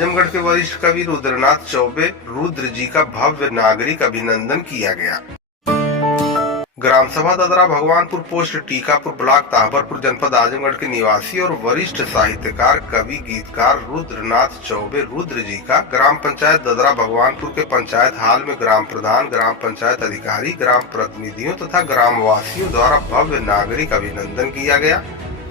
आजमगढ़ के वरिष्ठ कवि रुद्रनाथ चौबे रुद्र जी का भव्य नागरिक अभिनंदन किया गया। ग्राम सभा ददरा भगवानपुर पोस्ट टीकापुर ब्लॉक ताहबरपुर जनपद आजमगढ़ के निवासी और वरिष्ठ साहित्यकार कवि गीतकार रुद्रनाथ चौबे रुद्र जी का ग्राम पंचायत ददरा भगवानपुर के पंचायत हाल में ग्राम प्रधान, ग्राम पंचायत अधिकारी, ग्राम प्रतिनिधियों तथा ग्राम वासियों द्वारा भव्य नागरिक अभिनंदन किया गया।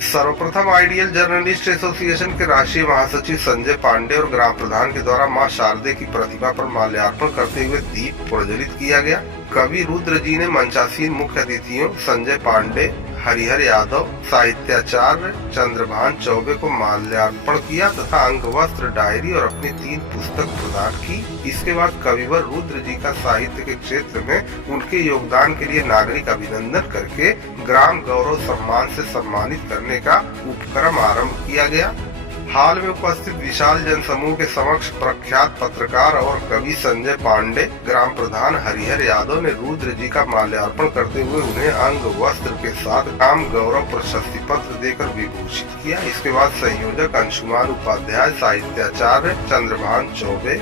सर्वप्रथम आइडियल जर्नलिस्ट एसोसिएशन के राष्ट्रीय महासचिव संजय पांडे और ग्राम प्रधान के द्वारा मां शारदे की प्रतिमा पर माल्यार्पण करते हुए दीप प्रज्वलित किया गया। कवि रुद्र जी ने मंचासीन मुख्य अतिथियों संजय पांडे, हरिहर यादव, साहित्याचार्य चंद्रभान चौबे को माल्यार्पण किया तथा अंग वस्त्र, डायरी और अपनी 3 पुस्तक प्रदान की। इसके बाद कविवर रुद्र जी का साहित्य के क्षेत्र में उनके योगदान के लिए नागरिक अभिनंदन करके ग्राम गौरव सम्मान से सम्मानित करने का उपक्रम आरंभ किया गया। हाल में उपस्थित विशाल जनसमूह के समक्ष प्रख्यात पत्रकार और कवि संजय पांडे, ग्राम प्रधान हरिहर यादव ने रुद्र जी का माल्यार्पण करते हुए उन्हें अंग वस्त्र के साथ ग्राम गौरव प्रशस्ति पत्र देकर विभूषित किया। इसके बाद संयोजक अंशुमान उपाध्याय, साहित्याचार्य चंद्रभान चौबे,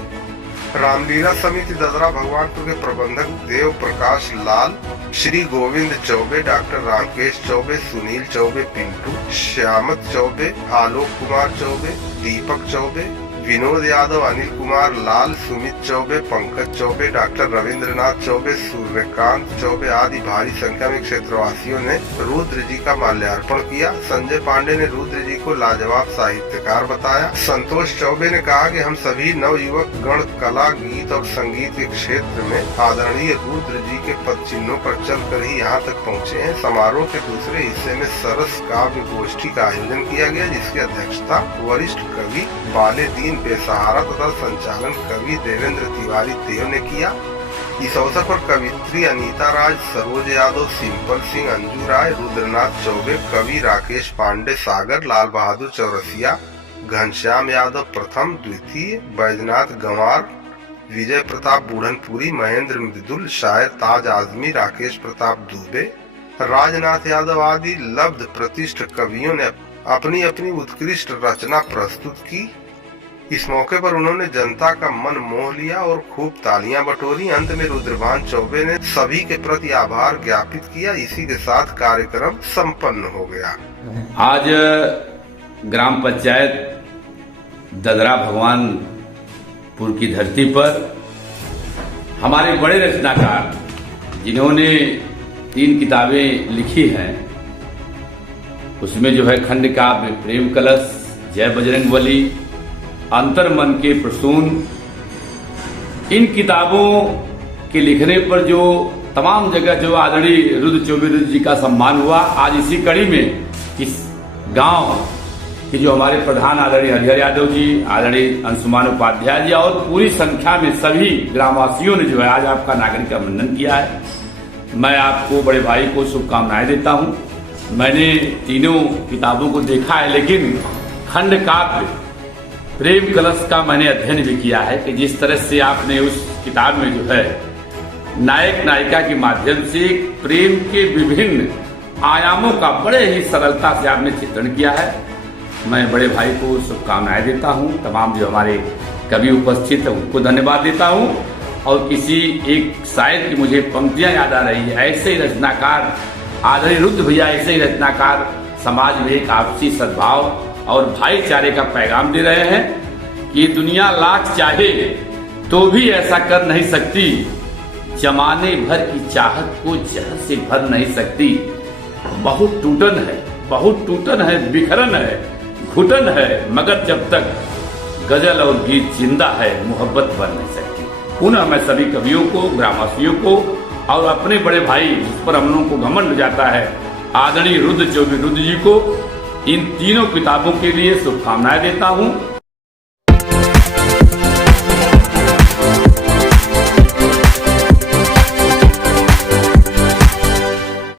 रामलीला समिति ददरा भगवानपुर के प्रबंधक देव प्रकाश लाल, श्री गोविंद चौबे, डॉक्टर रामकेश चौबे, सुनील चौबे, पिंटू, श्यामत चौबे, आलोक कुमार चौबे, दीपक चौबे, विनोद यादव, अनिल कुमार लाल, सुमित चौबे, पंकज चौबे, डॉक्टर रविंद्रनाथ चौबे, सूर्यकांत चौबे आदि भारी संख्या में क्षेत्रवासियों ने रुद्र जी का माल्यार्पण किया। संजय पांडे ने रुद्र जी को लाजवाब साहित्यकार बताया। संतोष चौबे ने कहा कि हम सभी नवयुवक गण कला, गीत और संगीत के क्षेत्र में आदरणीय रुद्र जी के पद चिन्हों पर चलकर ही यहाँ तक पहुँचे हैं। समारोह के दूसरे हिस्से में सरस काव्य गोष्ठी का आयोजन किया गया, जिसकी अध्यक्षता वरिष्ठ कवि बाले दीन बेसहारा तथा संचालन कवि देवेंद्र तिवारी देव ने किया। इस अवसर पर कवित्री अनीता राज, सरोज यादव, सिंपल सिंह, अंजू राय, रुद्रनाथ चौबे, कवि राकेश पांडे सागर, लाल बहादुर चौरसिया, घनश्याम यादव प्रथम द्वितीय, बैजनाथ गंवार, विजय प्रताप बूढ़नपुरी, महेंद्र मृदुल, शायर ताज आजमी, राकेश प्रताप दुबे, राजनाथ यादव आदि लब्ध प्रतिष्ठ कवियों ने अपनी अपनी उत्कृष्ट रचना प्रस्तुत की। इस मौके पर उन्होंने जनता का मन मोह लिया और खूब तालियां बटोरी। अंत में रुद्रभान चौबे ने सभी के प्रति आभार ज्ञापित किया। इसी के साथ कार्यक्रम संपन्न हो गया। आज ग्राम पंचायत ददरा भगवानपुर की धरती पर हमारे बड़े रचनाकार जिन्होंने 3 किताबें लिखी हैं, उसमें जो है खंड काव्य प्रेम कलश, जय बजरंगबली, अंतर्मन के प्रसून, इन किताबों के लिखने पर जो तमाम जगह जो आदरणीय रुद्र चौबे जी का सम्मान हुआ, आज इसी कड़ी में इस गांव के जो हमारे प्रधान आदरणीय हरिहर यादव जी, आदरणीय अंशुमान उपाध्याय जी और पूरी संख्या में सभी ग्रामवासियों ने जो है आज आपका नागरिक अभिनंदन किया है। मैं आपको बड़े भाई को शुभकामनाएं देता हूं। मैंने तीनों किताबों को देखा है, लेकिन खंड काव्य प्रेम कलश का मैंने अध्ययन भी किया है कि जिस तरह से आपने उस किताब में जो है नायक नायिका के माध्यम से प्रेम के विभिन्न आयामों का बड़े ही सरलता से आपने चित्रण किया है। मैं बड़े भाई को शुभकामनाएं देता हूं। तमाम जो हमारे कवि उपस्थित है उनको धन्यवाद देता हूं। और किसी एक शायर की मुझे पंक्तियां याद आ रही है, ऐसे ही रचनाकार आदरणीय रुद्र भैया, ऐसे ही रचनाकार समाज में एक आपसी सद्भाव और भाईचारे का पैगाम दे रहे हैं कि दुनिया लाख चाहे तो भी ऐसा कर नहीं सकती, जमाने भर की चाहत को जहर से भर नहीं सकती। बहुत टूटन है, बिखरन है, घुटन है, मगर जब तक गजल और गीत जिंदा है, मोहब्बत बन नहीं सकती। पुनः मैं सभी कवियों को, ग्रामवासियों को और अपने बड़े भाई जिस पर हम लोगों को घमंड हो जाता है, आदरणीय रुद्र चौबे रुद्र जी को इन तीनों किताबों के लिए शुभकामनाएं देता हूं।